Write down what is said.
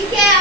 She.